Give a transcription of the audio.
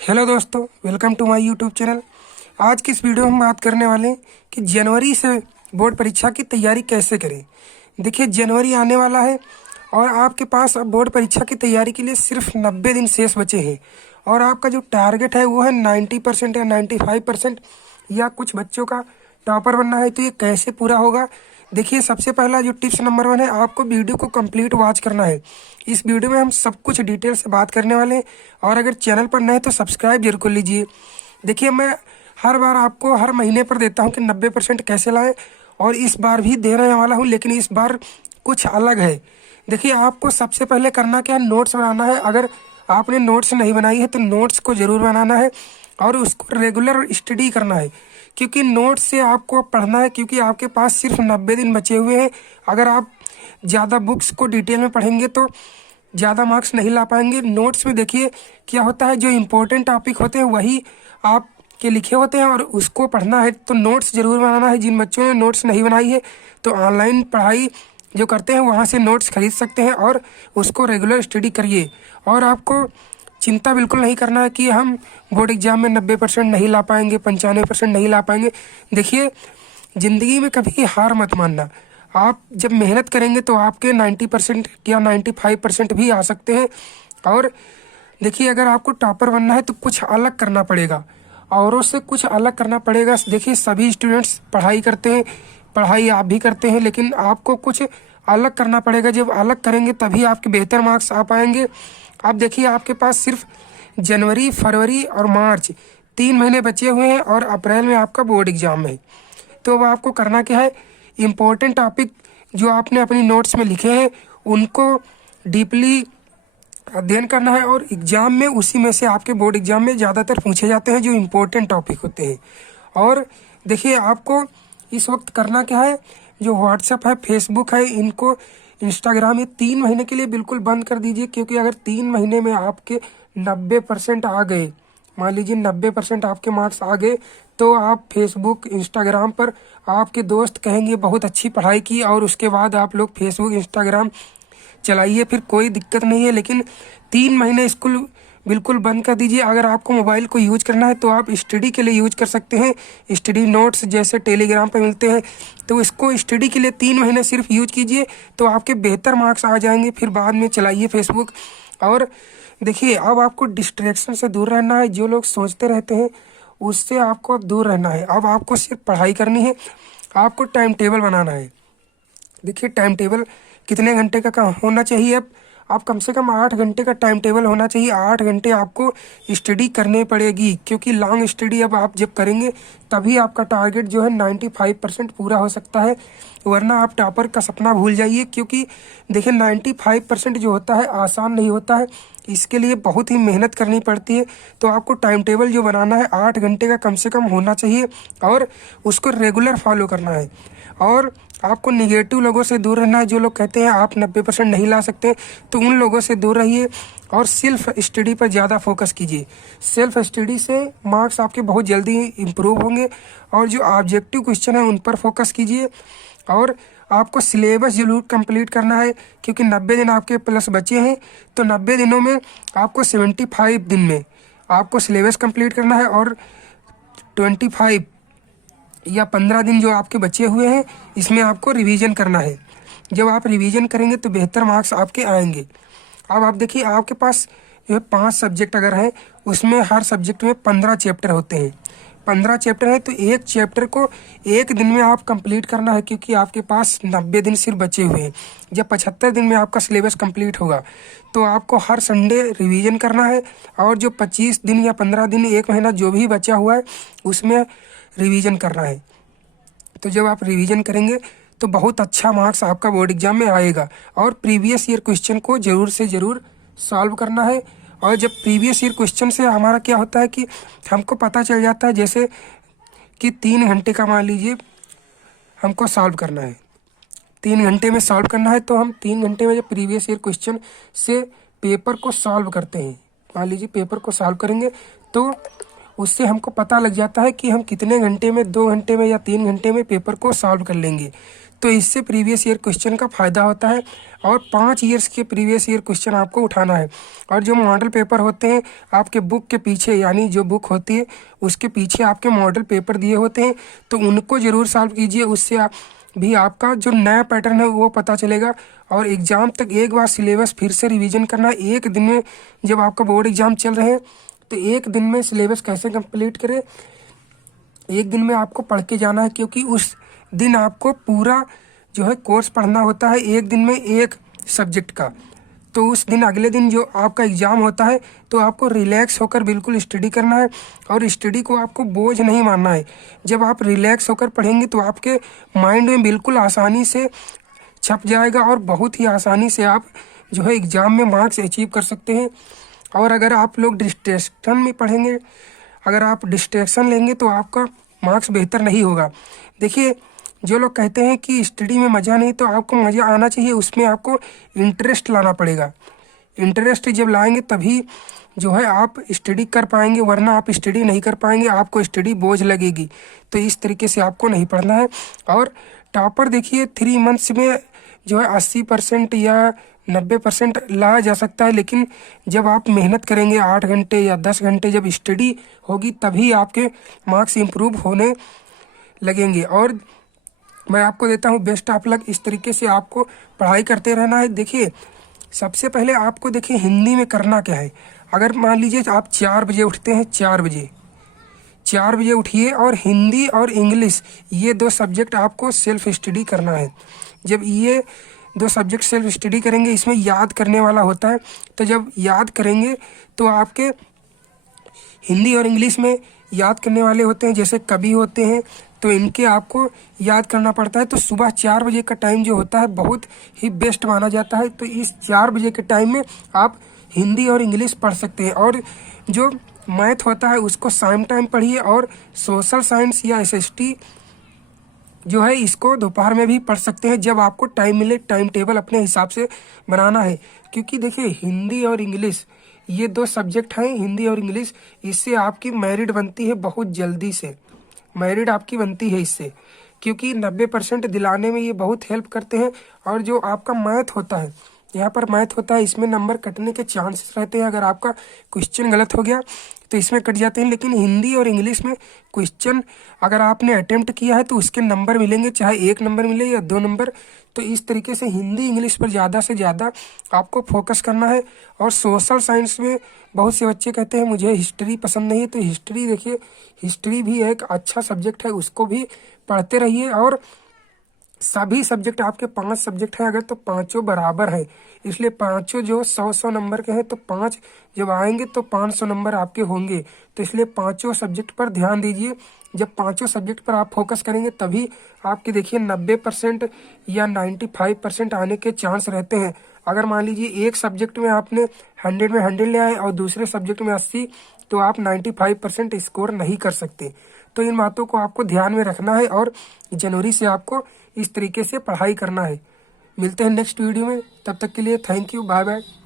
Hello दोस्तों, welcome to my YouTube channel. आज की इस वीडियो में हम बात करने वाले हैं कि जनवरी से बोर्ड परीक्षा की तैयारी कैसे करें। देखिए, जनवरी आने वाला है और आपके पास अब बोर्ड परीक्षा की तैयारी के लिए सिर्फ 90 दिन शेष बचे हैं और आपका जो टारगेट है वो है 90% या 95%, या कुछ बच्चों का टॉपर बनना है। तो ये कैसे पूरा होगा? देखिए, सबसे पहला जो टिप्स नंबर 1 है, आपको वीडियो को कंप्लीट वॉच करना है। इस वीडियो में हम सब कुछ डिटेल से बात करने वाले हैं और अगर चैनल पर नए तो सब्सक्राइब जरूर कर लीजिए। देखिए, मैं हर बार आपको हर महीने पर देता हूं कि 90% कैसे लाएं, और इस बार भी देने वाला हूं, लेकिन इस बार कुछ अलग है। देखिए, आपको सबसे पहले करना क्या है, नोट्स बनाना है। अगर आपने नोट्स नहीं बनाई है तो नोट्स को ज़रूर बनाना है और उसको रेगुलर स्टडी करना है, क्योंकि नोट्स से आपको पढ़ना है, क्योंकि आपके पास सिर्फ 90 दिन बचे हुए हैं। अगर आप ज़्यादा बुक्स को डिटेल में पढ़ेंगे तो ज़्यादा मार्क्स नहीं ला पाएंगे। नोट्स में देखिए क्या होता है, जो इम्पोर्टेंट टॉपिक होते हैं वही आप के लिखे होते हैं और उसको पढ़ना है। तो नोट्स ज़रूर बनाना है। जिन बच्चों ने नोट्स नहीं बनाई है तो ऑनलाइन पढ़ाई जो करते हैं वहाँ से नोट्स खरीद सकते हैं और उसको रेगुलर स्टडी करिए। और आपको चिंता बिल्कुल नहीं करना है कि हम बोर्ड एग्जाम में 90% नहीं ला पाएंगे, 95% नहीं ला पाएंगे। देखिए, ज़िंदगी में कभी हार मत मानना। आप जब मेहनत करेंगे तो आपके 90% या 95% भी आ सकते हैं। और देखिए, अगर आपको टॉपर बनना है तो कुछ अलग करना पड़ेगा, औरों से कुछ अलग करना पड़ेगा। देखिए, सभी स्टूडेंट्स पढ़ाई करते हैं, पढ़ाई आप भी करते हैं, लेकिन आपको कुछ अलग करना पड़ेगा। जब अलग करेंगे तभी आपके बेहतर मार्क्स आ पाएंगे। अब देखिए, आपके पास सिर्फ जनवरी, फरवरी और मार्च 3 महीने बचे हुए हैं और अप्रैल में आपका बोर्ड एग्जाम है। तो अब आपको करना क्या है, इम्पोर्टेंट टॉपिक जो आपने अपनी नोट्स में लिखे हैं उनको डीपली अध्ययन करना है और एग्जाम में उसी में से आपके बोर्ड एग्जाम में ज़्यादातर पूछे जाते हैं जो इम्पोर्टेंट टॉपिक होते हैं। और देखिए, आपको इस वक्त करना क्या है, जो व्हाट्सएप है, फेसबुक है, इनको इंस्टाग्राम, ये 3 महीने के लिए बिल्कुल बंद कर दीजिए। क्योंकि अगर 3 महीने में आपके 90% आ गए, मान लीजिए 90% आपके मार्क्स आ गए, तो आप फेसबुक, इंस्टाग्राम पर आपके दोस्त कहेंगे बहुत अच्छी पढ़ाई की, और उसके बाद आप लोग फेसबुक, इंस्टाग्राम चलाइए, फिर कोई दिक्कत नहीं है। लेकिन 3 महीने स्कूल बिल्कुल बंद कर दीजिए। अगर आपको मोबाइल को यूज करना है तो आप स्टडी के लिए यूज कर सकते हैं। स्टडी नोट्स जैसे टेलीग्राम पर मिलते हैं, तो इसको स्टडी के लिए 3 महीने सिर्फ यूज कीजिए, तो आपके बेहतर मार्क्स आ जाएंगे। फिर बाद में चलाइए फेसबुक। और देखिए, अब आपको डिस्ट्रैक्शन से दूर रहना है। जो लोग सोचते रहते हैं उससे आपको अब दूर रहना है। अब आपको सिर्फ पढ़ाई करनी है, आपको टाइम टेबल बनाना है। देखिए, टाइम टेबल कितने घंटे का होना चाहिए, अब आप कम से कम 8 घंटे का टाइम टेबल होना चाहिए। 8 घंटे आपको स्टडी करनी पड़ेगी, क्योंकि लॉन्ग स्टडी अब आप जब करेंगे तभी आपका टारगेट जो है 95% पूरा हो सकता है, वरना आप टॉपर का सपना भूल जाइए। क्योंकि देखिए, 95% जो होता है आसान नहीं होता है, इसके लिए बहुत ही मेहनत करनी पड़ती है। तो आपको टाइम टेबल जो बनाना है 8 घंटे का कम से कम होना चाहिए और उसको रेगुलर फॉलो करना है। और आपको निगेटिव लोगों से दूर रहना है। जो लोग कहते हैं आप 90% नहीं ला सकते, तो उन लोगों से दूर रहिए और सेल्फ स्टडी पर ज़्यादा फोकस कीजिए। सेल्फ स्टडी से मार्क्स आपके बहुत जल्दी इम्प्रूव होंगे। और जो ऑब्जेक्टिव क्वेश्चन है उन पर फोकस कीजिए। और आपको सिलेबस जरूर कंप्लीट करना है, क्योंकि 90 दिन आपके प्लस बचे हैं। तो 90 दिनों में आपको 75 दिन में आपको सिलेबस कंप्लीट करना है, और 25 या 15 दिन जो आपके बचे हुए हैं इसमें आपको रिवीजन करना है। जब आप रिवीजन करेंगे तो बेहतर मार्क्स आपके आएंगे। अब आप देखिए, आपके पास जो है 5 सब्जेक्ट अगर हैं, उसमें हर सब्जेक्ट में 15 चैप्टर होते हैं। 15 चैप्टर है तो एक चैप्टर को एक दिन में आप कंप्लीट करना है, क्योंकि आपके पास 90 दिन सिर्फ बचे हुए हैं। जब 75 दिन में आपका सिलेबस कंप्लीट होगा तो आपको हर संडे रिवीजन करना है, और जो 25 दिन या 15 दिन, 1 महीना जो भी बचा हुआ है उसमें रिवीजन करना है। तो जब आप रिवीजन करेंगे तो बहुत अच्छा मार्क्स आपका बोर्ड एग्जाम में आएगा। और प्रीवियस ईयर क्वेश्चन को ज़रूर से ज़रूर सॉल्व करना है। और जब प्रीवियस ईयर क्वेश्चन से हमारा क्या होता है कि हमको पता चल जाता है, जैसे कि 3 घंटे का मान लीजिए हमको सॉल्व करना है, 3 घंटे में सॉल्व करना है, तो हम 3 घंटे में जब प्रीवियस ईयर क्वेश्चन से पेपर को सॉल्व करते हैं, मान लीजिए पेपर को सॉल्व करेंगे, तो उससे हमको पता लग जाता है कि हम कितने घंटे में, 2 घंटे में या 3 घंटे में पेपर को सॉल्व कर लेंगे। तो इससे प्रीवियस ईयर क्वेश्चन का फ़ायदा होता है और 5 ईयर्स के प्रीवियस ईयर क्वेश्चन आपको उठाना है। और जो मॉडल पेपर होते हैं आपके बुक के पीछे, यानी जो बुक होती है उसके पीछे आपके मॉडल पेपर दिए होते हैं, तो उनको ज़रूर सॉल्व कीजिए। उससे भी आपका जो नया पैटर्न है वो पता चलेगा। और एग्ज़ाम तक एक बार सिलेबस फिर से रिवीजन करना। एक दिन में, जब आपका बोर्ड एग्ज़ाम चल रहे हैं तो एक दिन में सिलेबस कैसे कंप्लीट करें, एक दिन में आपको पढ़ के जाना है, क्योंकि उस दिन आपको पूरा जो है कोर्स पढ़ना होता है, एक दिन में एक सब्जेक्ट का। तो उस दिन, अगले दिन जो आपका एग्ज़ाम होता है, तो आपको रिलैक्स होकर बिल्कुल स्टडी करना है और स्टडी को आपको बोझ नहीं मानना है। जब आप रिलैक्स होकर पढ़ेंगे तो आपके माइंड में बिल्कुल आसानी से छप जाएगा और बहुत ही आसानी से आप जो है एग्ज़ाम में मार्क्स अचीव कर सकते हैं। और अगर आप लोग डिस्ट्रैक्शन में पढ़ेंगे, अगर आप डिस्ट्रैक्शन लेंगे तो आपका मार्क्स बेहतर नहीं होगा। देखिए, जो लोग कहते हैं कि स्टडी में मज़ा नहीं, तो आपको मज़ा आना चाहिए, उसमें आपको इंटरेस्ट लाना पड़ेगा। इंटरेस्ट जब लाएंगे तभी जो है आप स्टडी कर पाएंगे, वरना आप स्टडी नहीं कर पाएंगे, आपको स्टडी बोझ लगेगी। तो इस तरीके से आपको नहीं पढ़ना है। और टॉपर देखिए 3 मंथ्स में जो है 80% या 90% लाया जा सकता है, लेकिन जब आप मेहनत करेंगे 8 घंटे या 10 घंटे जब स्टडी होगी तभी आपके मार्क्स इम्प्रूव होने लगेंगे। और मैं आपको देता हूँ बेस्ट ऑफ लक। इस तरीके से आपको पढ़ाई करते रहना है। देखिए, सबसे पहले आपको देखिए हिंदी में करना क्या है। अगर मान लीजिए आप 4 बजे उठते हैं, 4 बजे उठिए और हिंदी और इंग्लिश ये 2 सब्जेक्ट आपको सेल्फ स्टडी करना है। जब ये 2 सब्जेक्ट सेल्फ स्टडी करेंगे, इसमें याद करने वाला होता है, तो जब याद करेंगे तो आपके हिंदी और इंग्लिश में याद करने वाले होते हैं, जैसे कवि होते हैं, तो इनके आपको याद करना पड़ता है। तो सुबह 4 बजे का टाइम जो होता है बहुत ही बेस्ट माना जाता है। तो इस 4 बजे के टाइम में आप हिंदी और इंग्लिश पढ़ सकते हैं। और जो मैथ होता है उसको शाम टाइम पढ़िए, और सोशल साइंस या SST जो है इसको दोपहर में भी पढ़ सकते हैं, जब आपको टाइम मिले। टाइम टेबल अपने हिसाब से बनाना है, क्योंकि देखिए हिंदी और इंग्लिश ये 2 सब्जेक्ट हैं, हिंदी और इंग्लिश, इससे आपकी मेरिट बनती है बहुत जल्दी से। मेरिट आपकी बनती है इससे, क्योंकि 90% दिलाने में ये बहुत हेल्प करते हैं। और जो आपका मैथ होता है, यहाँ पर मैथ होता है, इसमें नंबर कटने के चांसेस रहते हैं। अगर आपका क्वेश्चन गलत हो गया तो इसमें कट जाते हैं, लेकिन हिंदी और इंग्लिश में क्वेश्चन अगर आपने अटेम्प्ट किया है तो उसके नंबर मिलेंगे, चाहे 1 नंबर मिले या 2 नंबर। तो इस तरीके से हिंदी इंग्लिश पर ज़्यादा से ज़्यादा आपको फोकस करना है। और सोशल साइंस में बहुत से बच्चे कहते हैं मुझे हिस्ट्री पसंद नहीं है, तो हिस्ट्री देखिए, हिस्ट्री भी एक अच्छा सब्जेक्ट है, उसको भी पढ़ते रहिए। और सभी सब्जेक्ट, आपके 5 सब्जेक्ट हैं अगर, तो पाँचों बराबर हैं, इसलिए पाँचों जो 100-100 नंबर के हैं, तो 5 जब आएंगे तो 500 नंबर आपके होंगे। तो इसलिए पाँचों सब्जेक्ट पर ध्यान दीजिए। जब पाँचों सब्जेक्ट पर आप फोकस करेंगे तभी आपके देखिए 90% या 95% आने के चांस रहते हैं। अगर मान लीजिए एक सब्जेक्ट में आपने 100 में 100 ले आए और दूसरे सब्जेक्ट में 80, तो आप 95% स्कोर नहीं कर सकते। तो इन बातों को आपको ध्यान में रखना है और जनवरी से आपको इस तरीके से पढ़ाई करना है। मिलते हैं नेक्स्ट वीडियो में, तब तक के लिए थैंक यू, बाय बाय।